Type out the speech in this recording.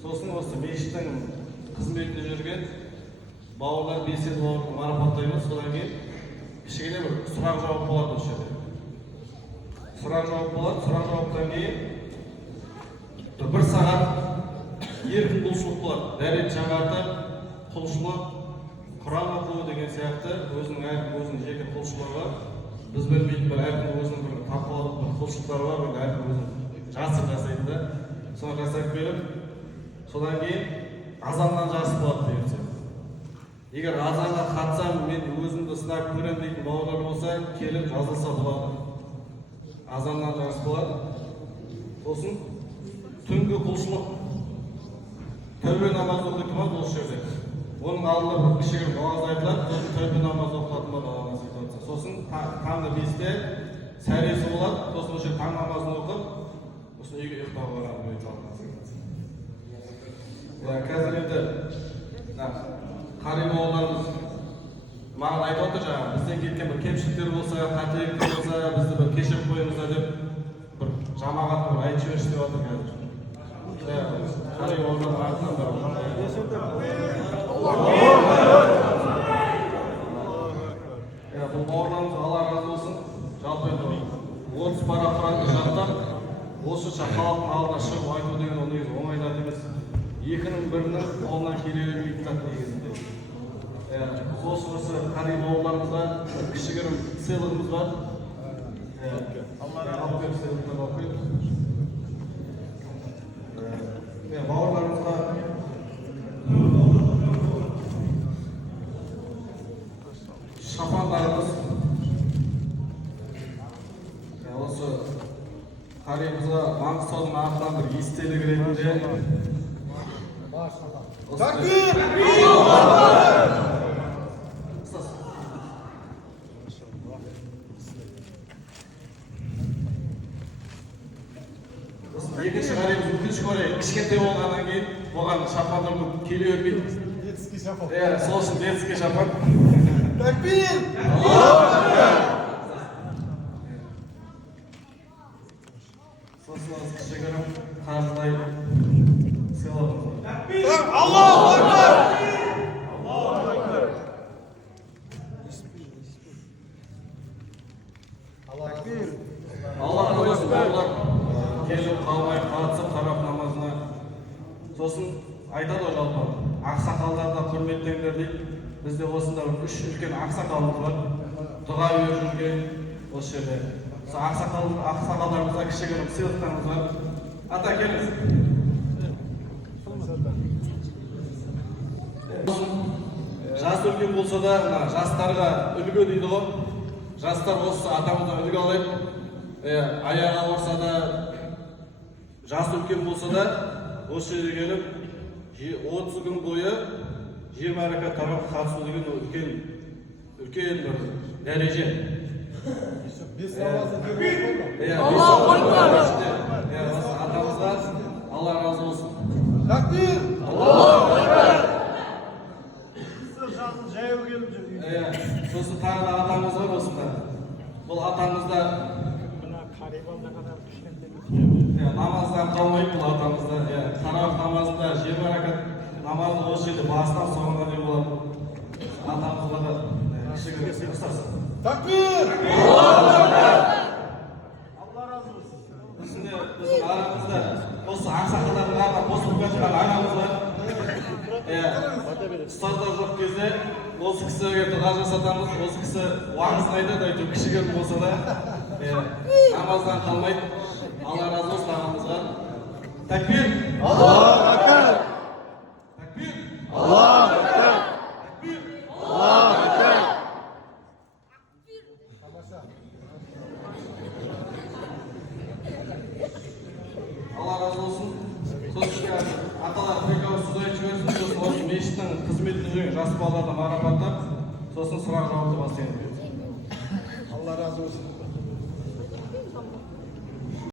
Сосын осы мешіттің қызметінде жүрген бауырлар белсенді бауырларды марапаттаймыз. Содан кейін кішкене бір сұрақ жауап болады осы жерде. Сұрақ жауап болады. Сұрақ жауаптан кейін бір сағат еркін құлшылық болады. Дәрет жаңартып, құлшылық, Құран оқу деген сияқты өзінің жеке құлшылығы бар. Біз білмейтін бір әркім өзінің бір тақуалық бір құлшылықтары бар, бір әркім өзінің жасып жасайды да. Соны жасап беріп, содан кейін азаннан жарыс болады деген сияқты. Егер азанға қатсам, мен өзімді сынап көрем дейтін бауырлар болса, келіп жазылса болады. Азаннан жарыс болады. Сосын түнгі құлшылық тәубе намазы оқитын болады осы жерде. Оның алдында бір кішігірім намаз айтылады, сосын тәубе намазы оқылатын болады Алла насip етсе. Сосын таңғы 5-те сәресі болады, сосын осы таң намазын оқып, сосын үйге ұйықтауға барады деп айтылады. Қазір енді қари бауырларымыз маған айтып отыр жаңағы, бізден кеткен бір кемшіліктер болса, қателіктер болса, бізді бір кешіріп қойыңыздар деп бір жамағат бір айтып жіберші деп отыр қазір. Қари бауырлардың артынан бұл бауырларымыз Алла разы болсын. Жалпы енді 30 пара Құранды жаттап, осынша халықтың алдына шығып айту деген ол негізі оңай зат емес. Екінің бірінің қолынан келе бермейтін зат негізінде. Осы қари бауырларымызға кішігірім сыйлығымыз бар. Алып беріп сыйлықтарды оқиды. Бауырларымызға шапандарымыз осы қариымызға Маңғыстаудың атынан бір естелік ретінде Такбир! Екінші қариымыз өкінішке орай кішкентай болғаннан кейін оған шапандырып келе бермейді. Детский шапан. Сол үшін детский шапан. Такбир! Сосын кішігірім қаржылай сыйлығымыз. Такбир! Аллаху акбар! Аллаху акбар! Такбир! Алла разы бауырлар келіп қалмай қатысып қарап намазына. Сосын айтады ғой жалпы, ақсақалдарда құрметтеңдер дейді. Бізде осында үш үлкен ақсақалымыз бар. Дұға беріп жүрген осы жерде. Ақсақалдарымызға кішігірім сыйлықтарымыз бар. Ата келіңіз. Жас үлкен болса да, жастарға үлгі дейді ғой. Жастар осы атамыздан үлгі алайық. Аяға орса да, жас үлкен болса да, осы жерге келіп, 30 күн бойы 20 рәкат тамаққа қатысу деген үлкен бір дәреже. Бес намазды көріп Аллаху акбар! Атамызға Алла разы болсын. Такбир! Аллаху акбар! Жазын жаяу келіп жүр. Сосын тағы да атамыз бар осында. Бұл атамызда намаздан қалмайды бұл атамызда. Тарауих намазында 20 рәкат намазды осы жерде басынан соңына дейін болады. Атамызға да кішігірім ұстасын. Такбир! Алла разы болсын. Біздің арамызда осы ақсақалдардың арасында қосылып жатқан ағамыз бар. Ұстаздар жоқ кезде осы кісіге дұға жасатамыз. Осы кісі уағызын айтады, әйтеуір кішігірім болса да намаздан қалмайды. Алла разы болсын ағамызға. Такбир! Аллаху акбар! Такбир! Аллаху акбар! Такбир! Аллаху акбар! Алла разы болсын. Сосын аталар приговор сөз айтып жіберсін. Сосын осы мешіттің қызметінде жүрген жас балаларды марапаттап, сосын сұрақ жауапты бастаймыз. Allah razı olsun.